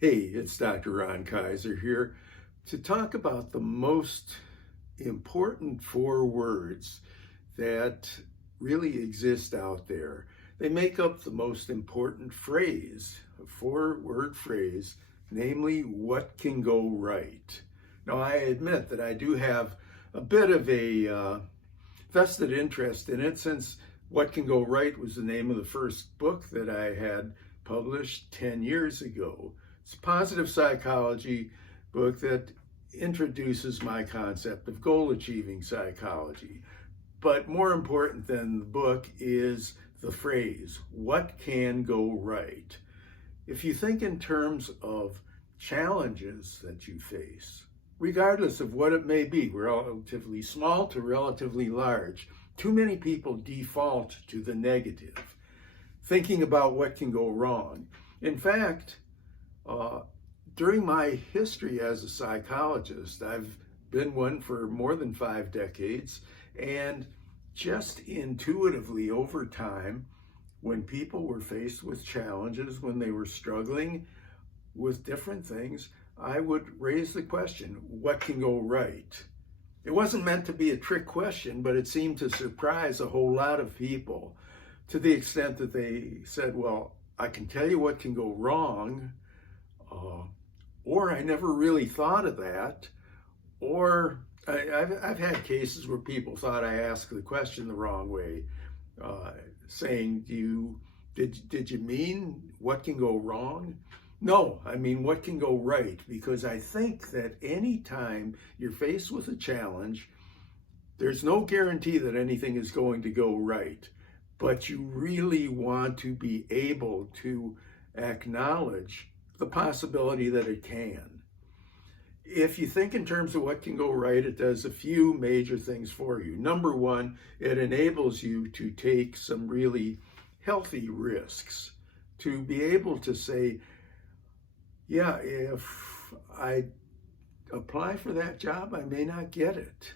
Hey, it's Dr. Ron Kaiser here to talk about the most important four words that really exist out there. They make up the most important phrase, a four-word phrase, namely, what can go right? Now, I admit that I do have a bit of a vested interest in it since What Can Go Right was the name of the first book that I had published 10 years ago. It's a positive psychology book that introduces my concept of goal achieving psychology. But more important than the book is the phrase, what can go right? If you think in terms of challenges that you face, regardless of what it may be, relatively small to relatively large, too many people default to the negative, thinking about what can go wrong. In fact, during my history as a psychologist, I've been one for more than 5 decades, and just intuitively over time, when people were faced with challenges, when they were struggling with different things, I would raise the question, what can go right? It wasn't meant to be a trick question, but it seemed to surprise a whole lot of people to the extent that they said, well, I can tell you what can go wrong, or I never really thought of that, or I've had cases where people thought I asked the question the wrong way, saying, did you mean what can go wrong? No, I mean what can go right, because I think that anytime you're faced with a challenge, there's no guarantee that anything is going to go right, but you really want to be able to acknowledge the possibility that it can. If you think in terms of what can go right, it does a few major things for you. Number one, it enables you to take some really healthy risks, to be able to say, yeah, if I apply for that job, I may not get it.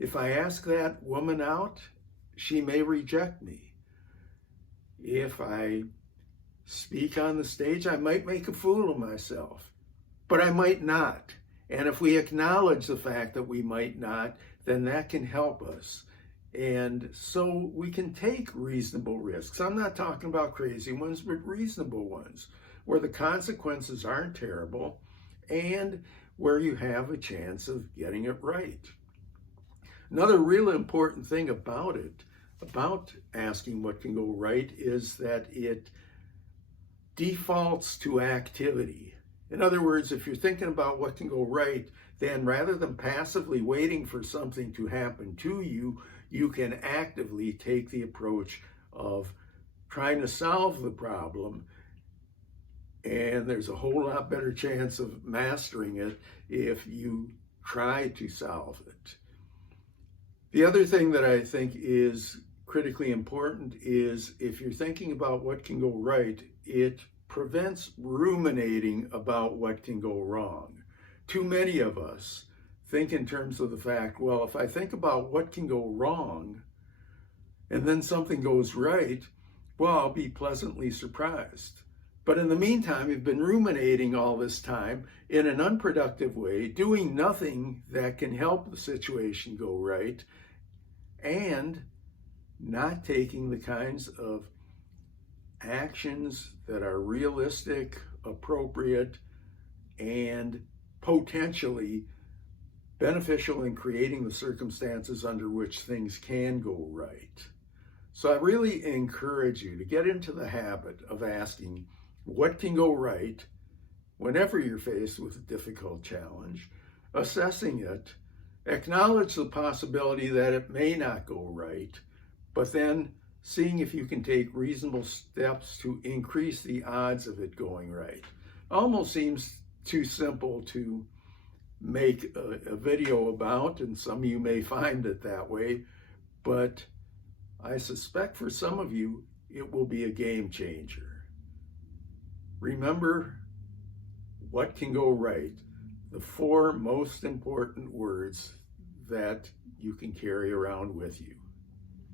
If I ask that woman out, she may reject me. If I speak on the stage, I might make a fool of myself, but I might not. And if we acknowledge the fact that we might not, then that can help us. And so we can take reasonable risks. I'm not talking about crazy ones, but reasonable ones, where the consequences aren't terrible and where you have a chance of getting it right. Another really important thing about it, about asking what can go right, is that it defaults to activity. In other words, if you're thinking about what can go right, then rather than passively waiting for something to happen to you, you can actively take the approach of trying to solve the problem. And there's a whole lot better chance of mastering it if you try to solve it. The other thing that I think is critically important is if you're thinking about what can go right, it prevents ruminating about what can go wrong. Too many of us think in terms of the fact, well, if I think about what can go wrong and then something goes right, well, I'll be pleasantly surprised. But in the meantime, you've been ruminating all this time in an unproductive way, doing nothing that can help the situation go right, and not taking the kinds of actions that are realistic, appropriate, and potentially beneficial in creating the circumstances under which things can go right. So I really encourage you to get into the habit of asking what can go right whenever you're faced with a difficult challenge, assessing it, acknowledge the possibility that it may not go right, but then seeing if you can take reasonable steps to increase the odds of it going right. Almost seems too simple to make a video about, and some of you may find it that way, but I suspect for some of you, it will be a game changer. Remember what can go right, the 4 most important words that you can carry around with you.